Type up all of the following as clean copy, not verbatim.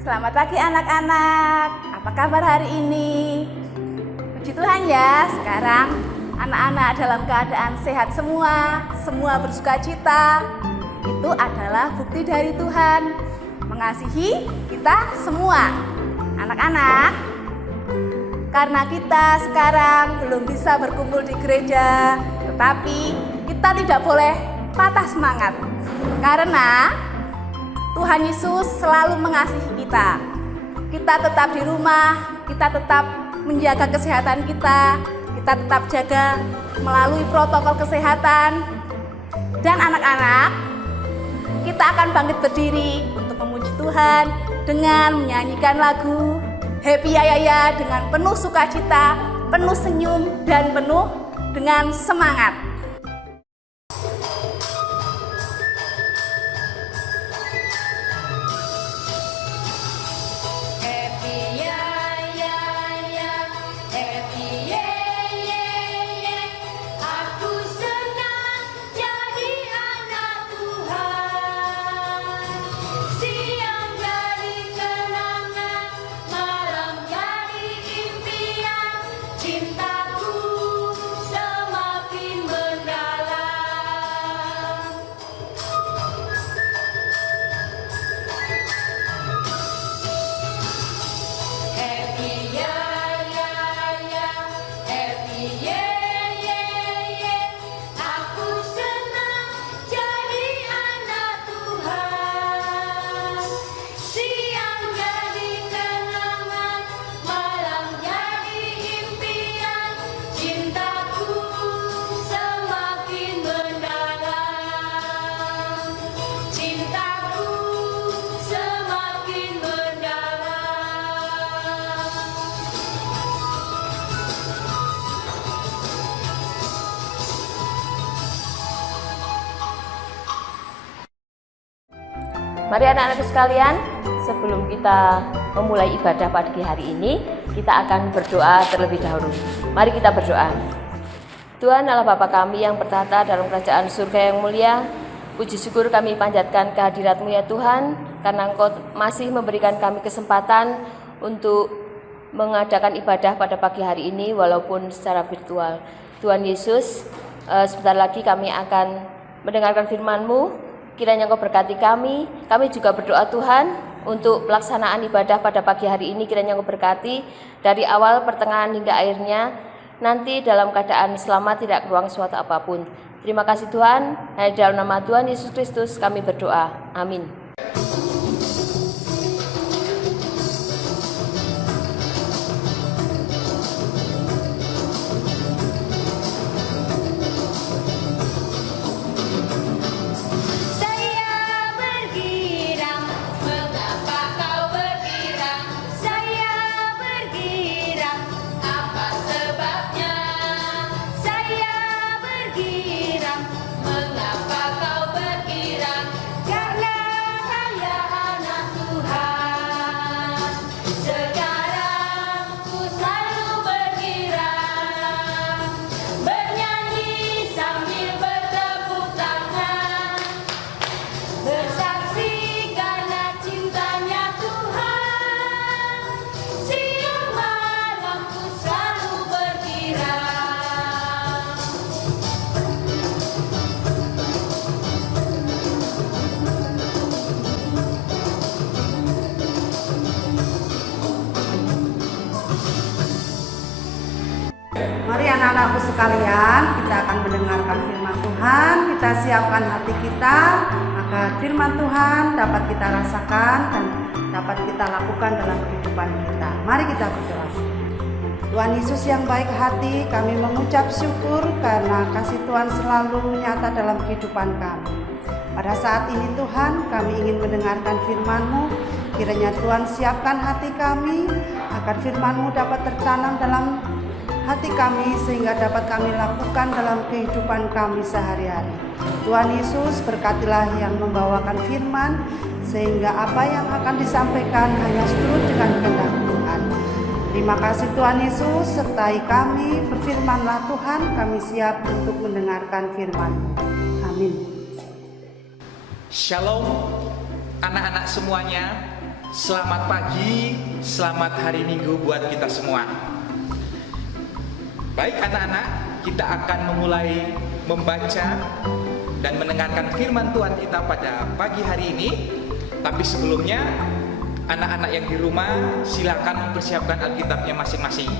Selamat pagi anak-anak, apa kabar hari ini? Puji Tuhan ya, sekarang anak-anak dalam keadaan sehat semua bersuka cita. Itu adalah bukti dari Tuhan mengasihi kita semua. Anak-anak, karena kita sekarang belum bisa berkumpul di gereja, tetapi kita tidak boleh patah semangat. Karena Tuhan Yesus selalu mengasihi kita. Kita tetap di rumah, kita tetap menjaga kesehatan kita tetap jaga melalui protokol kesehatan. Dan anak-anak, kita akan bangkit berdiri untuk memuji Tuhan dengan menyanyikan lagu Happy Ya Ya Ya dengan penuh sukacita, penuh senyum, dan penuh dengan semangat. Mari anak-anakku sekalian, sebelum kita memulai ibadah pagi hari ini, kita akan berdoa terlebih dahulu. Mari kita berdoa. Tuhan Allah Bapa kami yang bertahta dalam kerajaan surga yang mulia, puji syukur kami panjatkan kehadirat-Mu ya Tuhan, karena Engkau masih memberikan kami kesempatan untuk mengadakan ibadah pada pagi hari ini walaupun secara virtual. Tuhan Yesus, sebentar lagi kami akan mendengarkan firman-Mu. Kiranya Engkau berkati kami juga berdoa Tuhan untuk pelaksanaan ibadah pada pagi hari ini. Kiranya Engkau berkati dari awal, pertengahan hingga akhirnya, nanti dalam keadaan selamat, tidak keruang suatu apapun. Terima kasih Tuhan, hanya dalam nama Tuhan Yesus Kristus kami berdoa, amin. Mengapa kau bergirang? Karena anak-anakku sekalian, kita akan mendengarkan firman Tuhan. Kita siapkan hati kita agar firman Tuhan dapat kita rasakan dan dapat kita lakukan dalam kehidupan kita. Mari kita berdoa. Tuhan Yesus yang baik hati, kami mengucap syukur karena kasih Tuhan selalu nyata dalam kehidupan kami. Pada saat ini Tuhan, kami ingin mendengarkan firman-Mu. Kiranya Tuhan siapkan hati kami agar firman-Mu dapat tertanam dalam hati kami sehingga dapat kami lakukan dalam kehidupan kami sehari-hari. Tuhan Yesus, berkatilah yang membawakan firman sehingga apa yang akan disampaikan hanya seturut dengan kehendak Tuhan. Terima kasih Tuhan Yesus, sertai kami, berfirmanlah Tuhan, kami siap untuk mendengarkan firman-Mu. Amin. Shalom anak-anak semuanya, selamat pagi, selamat hari Minggu buat kita semua. Baik anak-anak, kita akan memulai membaca dan mendengarkan firman Tuhan kita pada pagi hari ini. Tapi sebelumnya, anak-anak yang di rumah silakan mempersiapkan Alkitabnya masing-masing.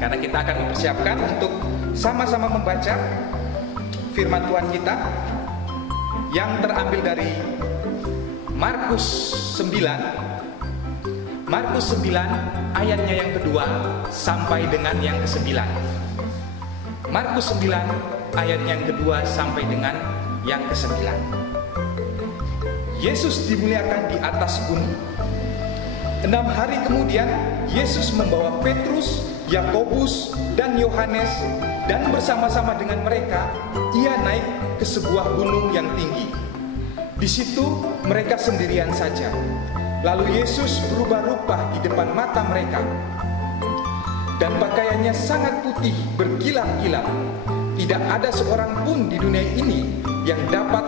Karena kita akan mempersiapkan untuk sama-sama membaca firman Tuhan kita yang terambil dari Markus 9 ayatnya yang kedua sampai dengan yang ke-9. Markus 9 ayat yang kedua sampai dengan yang ke-9. Yesus dimuliakan di atas gunung. 6 hari kemudian Yesus membawa Petrus, Yakobus, dan Yohanes, dan bersama-sama dengan mereka ia naik ke sebuah gunung yang tinggi. Di situ mereka sendirian saja. Lalu Yesus berubah rupa di depan mata mereka, dan pakaiannya sangat putih berkilat-kilat. Tidak ada seorang pun di dunia ini yang dapat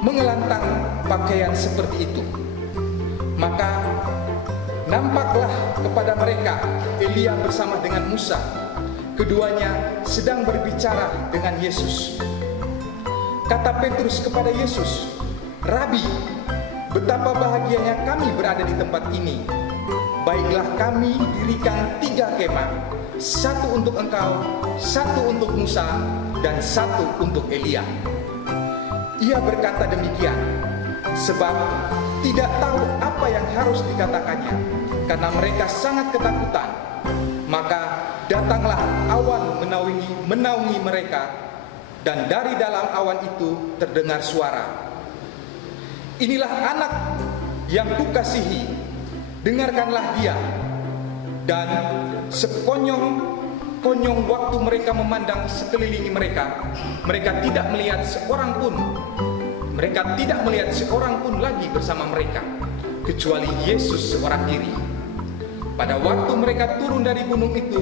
mengelantang pakaian seperti itu. Maka nampaklah kepada mereka Elia bersama dengan Musa. Keduanya sedang berbicara dengan Yesus. Kata Petrus kepada Yesus, "Rabi, betapa bahagianya kami berada di tempat ini. Baiklah kami dirikan 3 kemah, 1 untuk engkau, 1 untuk Musa, dan 1 untuk Elia." Ia berkata demikian sebab tidak tahu apa yang harus dikatakannya, karena mereka sangat ketakutan. Maka datanglah awan menaungi mereka, dan dari dalam awan itu terdengar suara, "Inilah anak yang kukasihi, dengarkanlah dia." Dan sekonyong-konyong waktu mereka memandang sekeliling mereka, mereka tidak melihat seorang pun. Mereka tidak melihat seorang pun lagi bersama mereka, kecuali Yesus seorang diri. Pada waktu mereka turun dari gunung itu,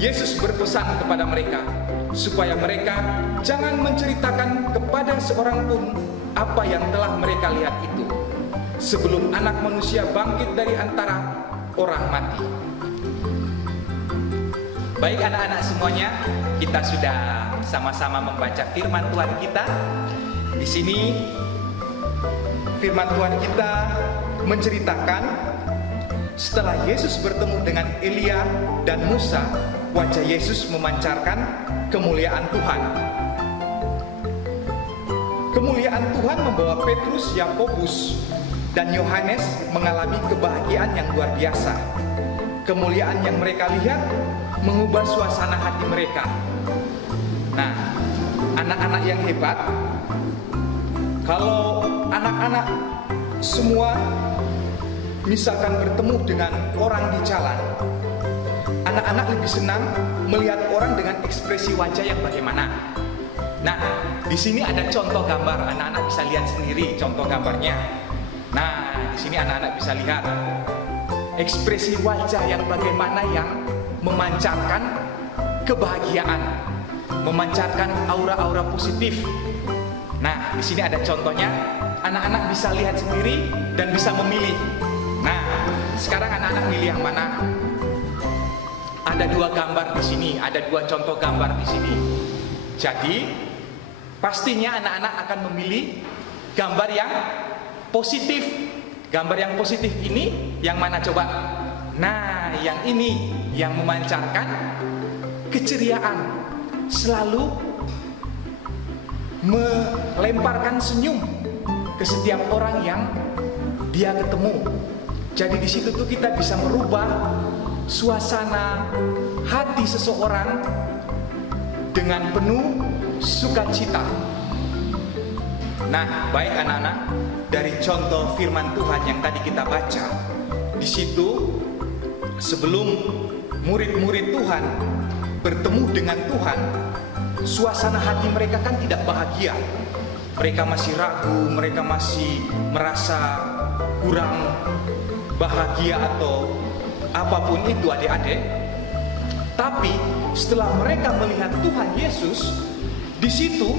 Yesus berpesan kepada mereka supaya mereka jangan menceritakan kepada seorang pun apa yang telah mereka lihat itu, sebelum Anak Manusia bangkit dari antara orang mati. Baik anak-anak semuanya, kita sudah sama-sama membaca firman Tuhan kita. Di sini firman Tuhan kita menceritakan setelah Yesus bertemu dengan Elia dan Musa, wajah Yesus memancarkan kemuliaan Tuhan. Kemuliaan Tuhan membawa Petrus, Yakobus, dan Yohanes mengalami kebahagiaan yang luar biasa. Kemuliaan yang mereka lihat mengubah suasana hati mereka. Nah, anak-anak yang hebat, kalau anak-anak semua misalkan bertemu dengan orang di jalan, anak-anak lebih senang melihat orang dengan ekspresi wajah yang bagaimana. Nah, di sini ada contoh gambar, anak-anak bisa lihat sendiri contoh gambarnya. Nah, di sini anak-anak bisa lihat ekspresi wajah yang bagaimana yang memancarkan kebahagiaan, memancarkan aura-aura positif. Nah, di sini ada contohnya, anak-anak bisa lihat sendiri dan bisa memilih. Nah, sekarang anak-anak milih yang mana? Ada 2 gambar di sini, ada 2 contoh gambar di sini. Jadi, pastinya anak-anak akan memilih gambar yang positif. Gambar yang positif ini yang mana coba? Nah, yang ini yang memancarkan keceriaan, selalu melemparkan senyum ke setiap orang yang dia ketemu. Jadi di situ tuh kita bisa merubah suasana hati seseorang dengan penuh sukacita. Nah, baik anak-anak, dari contoh firman Tuhan yang tadi kita baca, di situ sebelum murid-murid Tuhan bertemu dengan Tuhan, suasana hati mereka kan tidak bahagia. Mereka masih ragu, mereka masih merasa kurang bahagia atau apapun itu adik-adik. Tapi setelah mereka melihat Tuhan Yesus, di situ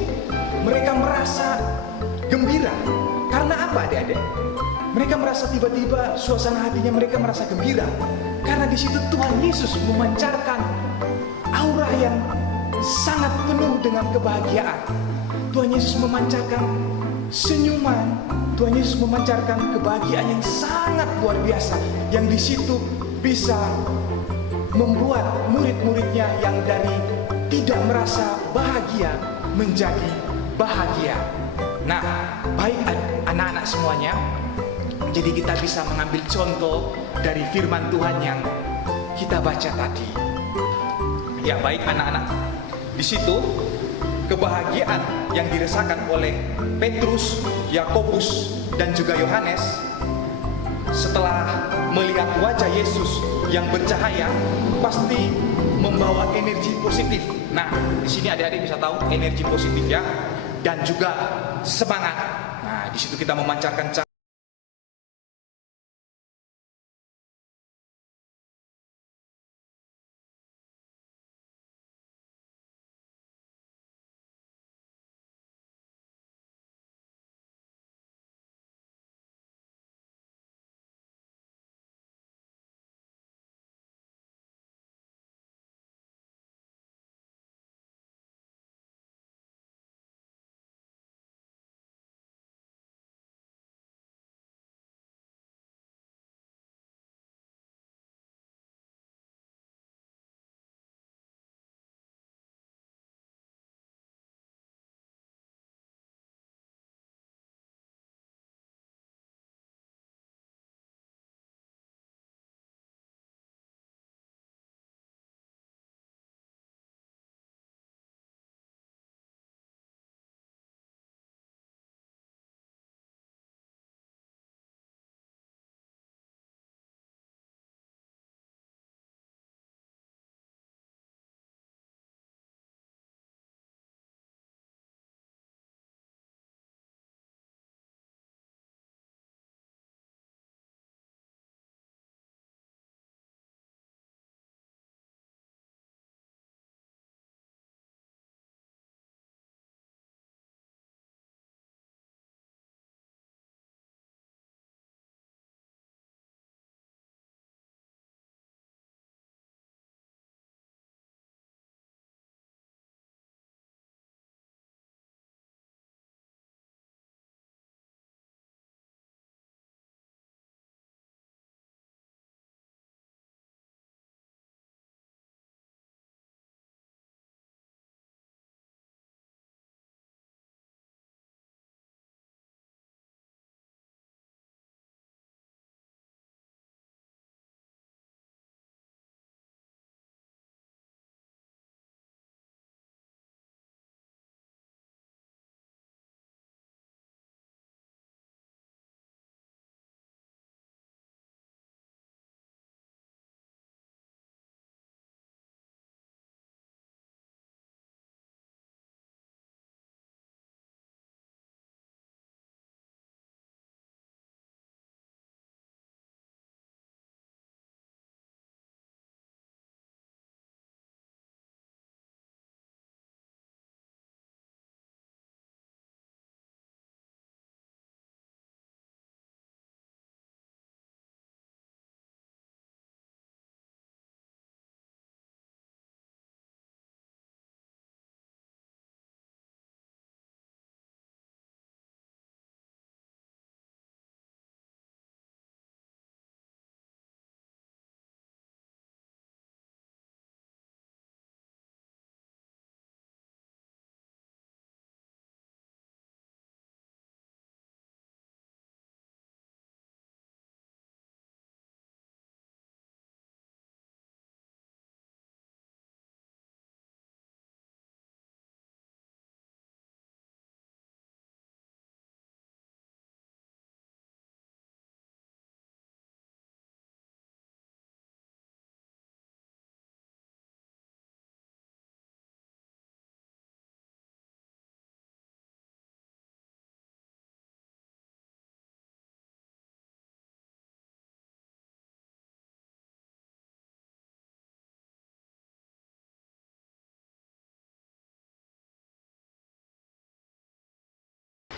mereka merasa gembira. Karena apa adik-adik? Mereka merasa tiba-tiba suasana hatinya mereka merasa gembira. Karena di situ Tuhan Yesus memancarkan aura yang sangat penuh dengan kebahagiaan. Tuhan Yesus memancarkan senyuman. Tuhan Yesus memancarkan kebahagiaan yang sangat luar biasa, yang di situ bisa membuat murid-muridnya yang dari tidak merasa bahagia menjadi bahagia. Nah, baik anak-anak semuanya, jadi kita bisa mengambil contoh dari firman Tuhan yang kita baca tadi. Ya, baik anak-anak, di situ kebahagiaan yang dirasakan oleh Petrus, Yakobus, dan juga Yohanes setelah melihat wajah Yesus yang bercahaya pasti membawa energi positif. Nah, di sini adik-adik bisa tahu energi positif ya, dan juga semangat. Nah, di situ kita memancarkan cahaya.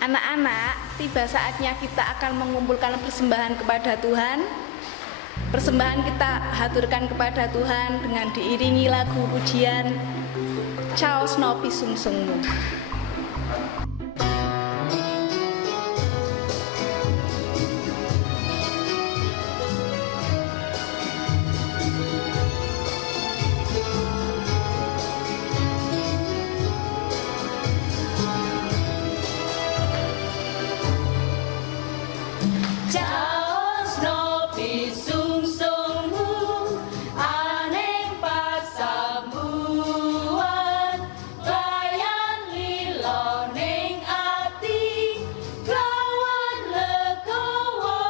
Anak-anak, tiba saatnya kita akan mengumpulkan persembahan kepada Tuhan. Persembahan kita haturkan kepada Tuhan dengan diiringi lagu pujian Caos Nopi Sungsungmu. Caos nopi sungsungmu, aneng pasamuan, layan lilo ning ati, lawan legowo.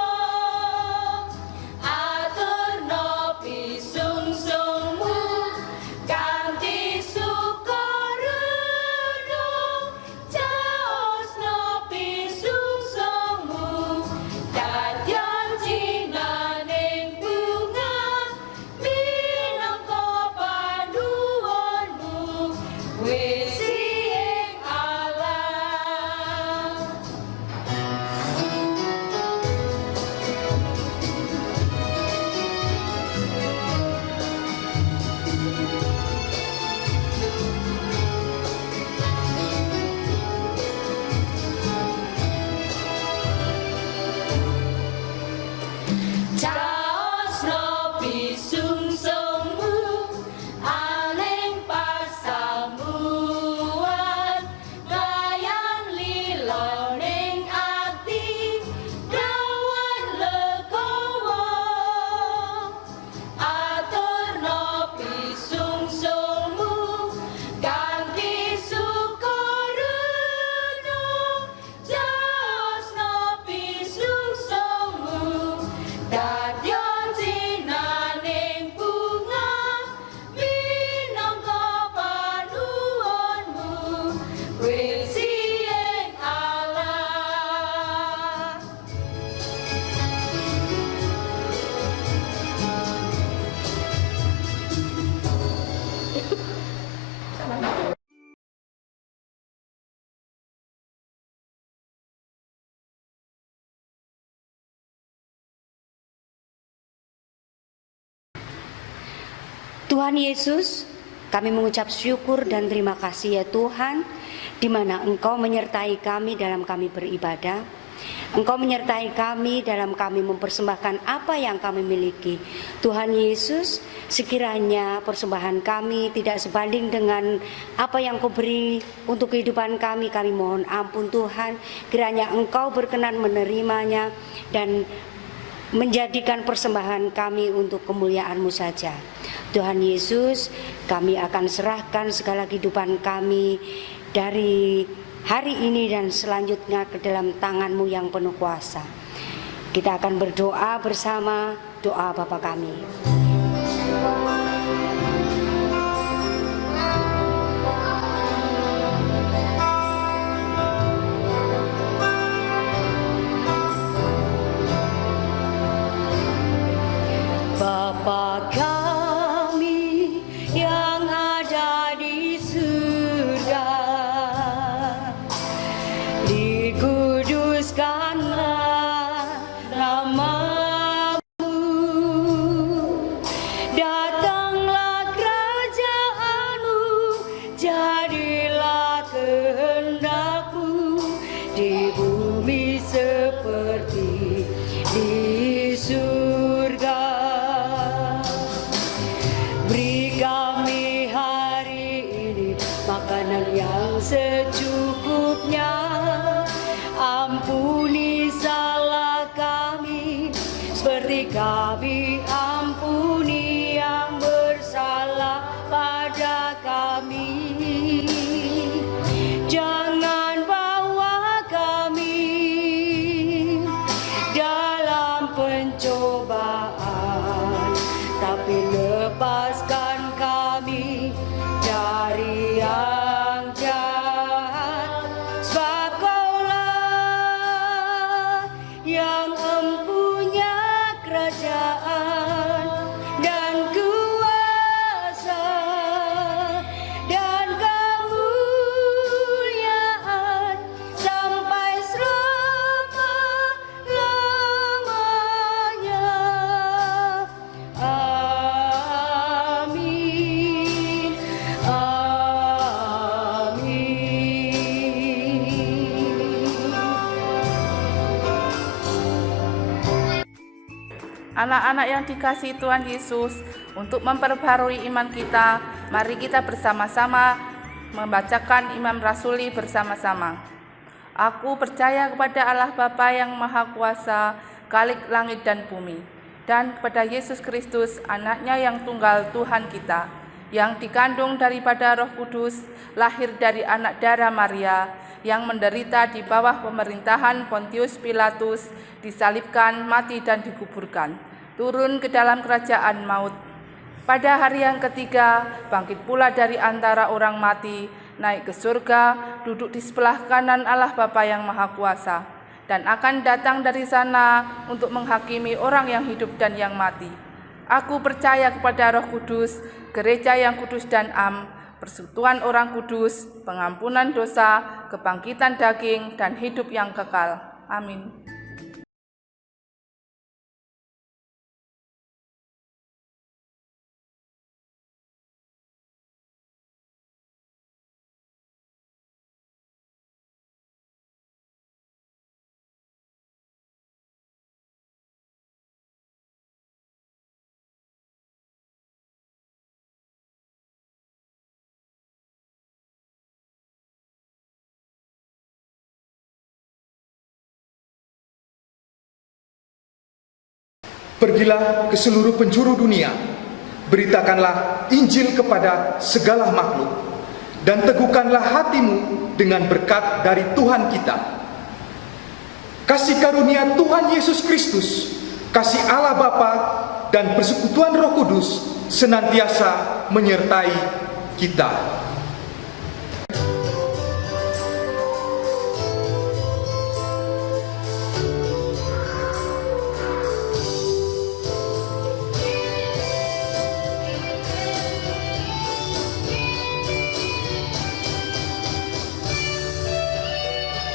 Atur nopi sungsungmu, kanthi sukareno, caos nopi sungsungmu. Dadyan jinaning bunga, minangka panduwunmu, wisi ing alam. Caos nopi sungsungmu, aneng pasamuan, layan lilo ning ati, lawan legowo. Atur nopi sungsungmu, kanthi sukareno, caos nopi sungsungmu. Dadyan jinaning bunga, minangka panduwunmu, wisi ing alam. Tuhan Yesus, kami mengucap syukur dan terima kasih ya Tuhan, di mana Engkau menyertai kami dalam kami beribadah. Engkau menyertai kami dalam kami mempersembahkan apa yang kami miliki. Tuhan Yesus, sekiranya persembahan kami tidak sebanding dengan apa yang Kau beri untuk kehidupan kami mohon ampun Tuhan. Kiranya Engkau berkenan menerimanya dan menjadikan persembahan kami untuk kemuliaan-Mu saja. Tuhan Yesus, kami akan serahkan segala kehidupan kami dari hari ini dan selanjutnya ke dalam tangan-Mu yang penuh kuasa. Kita akan berdoa bersama doa Bapa kami. Bapa kami yang ada di surga, dikuduskanlah nama-Mu, datanglah kerajaan-Mu, jadilah kehendak-Mu di bumi seperti di surga. Beri kami hari ini makanan yang secukupnya. Ampuni salah kami seperti kami ampuni yang bersalah pada kami. Jangan bawa kami dalam pencobaan, tapi lepaskan kami dari yang jahat. Sebab Kaulah yang empunya kerajaan dan kuasa dan kemuliaan sampai Anak-anak yang dikasihi Tuhan Yesus, untuk memperbarui iman kita, mari kita bersama-sama membacakan Imam Rasuli bersama-sama. Aku percaya kepada Allah Bapa yang Maha Kuasa, Khalik langit dan bumi, dan kepada Yesus Kristus, anaknya yang tunggal Tuhan kita, yang dikandung daripada Roh Kudus, lahir dari anak darah Maria, yang menderita di bawah pemerintahan Pontius Pilatus, disalibkan, mati dan dikuburkan, turun ke dalam kerajaan maut. Pada hari yang ketiga, bangkit pula dari antara orang mati, naik ke surga, duduk di sebelah kanan Allah Bapa yang Maha Kuasa, dan akan datang dari sana untuk menghakimi orang yang hidup dan yang mati. Aku percaya kepada Roh Kudus, gereja yang kudus dan am, persekutuan orang kudus, pengampunan dosa, kebangkitan daging, dan hidup yang kekal. Amin. Pergilah ke seluruh penjuru dunia, beritakanlah Injil kepada segala makhluk, dan teguhkanlah hatimu dengan berkat dari Tuhan kita. Kasih karunia Tuhan Yesus Kristus, kasih Allah Bapa, dan persekutuan Roh Kudus senantiasa menyertai kita.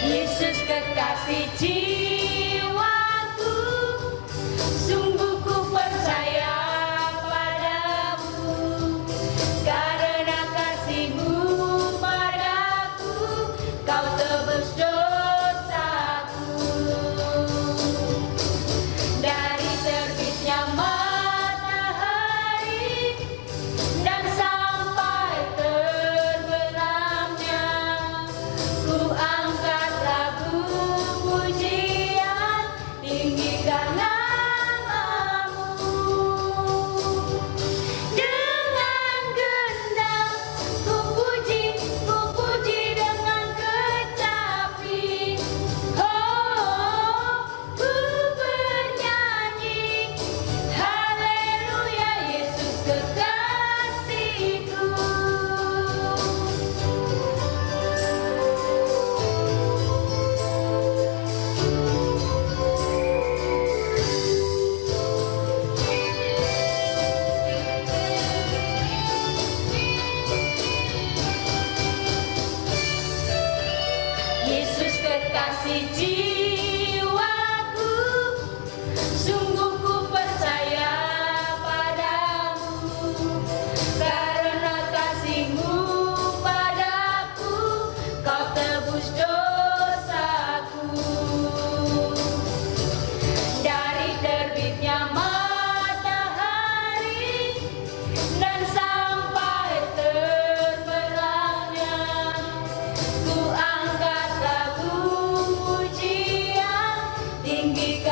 Yesus kekasih jiwaku, sungguh ku percaya padamu, karena kasih-Mu padaku, Kau tebus dosaku. Dari terbitnya matahari dan sampai terbenamnya, ku angkat lagu pujian, tinggikan namamu. Dengan gendang ku puji dengan kecapi. Oh, ku bernyanyi, haleluya, Yesus kekasihku. Yesus kekasih jiwaku, sungguh ku percaya padamu, karena kasih-Mu padaku, Kau tebus dosaku. Dari terbitnya matahari dan sampai terbenamnya, ku angkat lagu pujian, tinggikan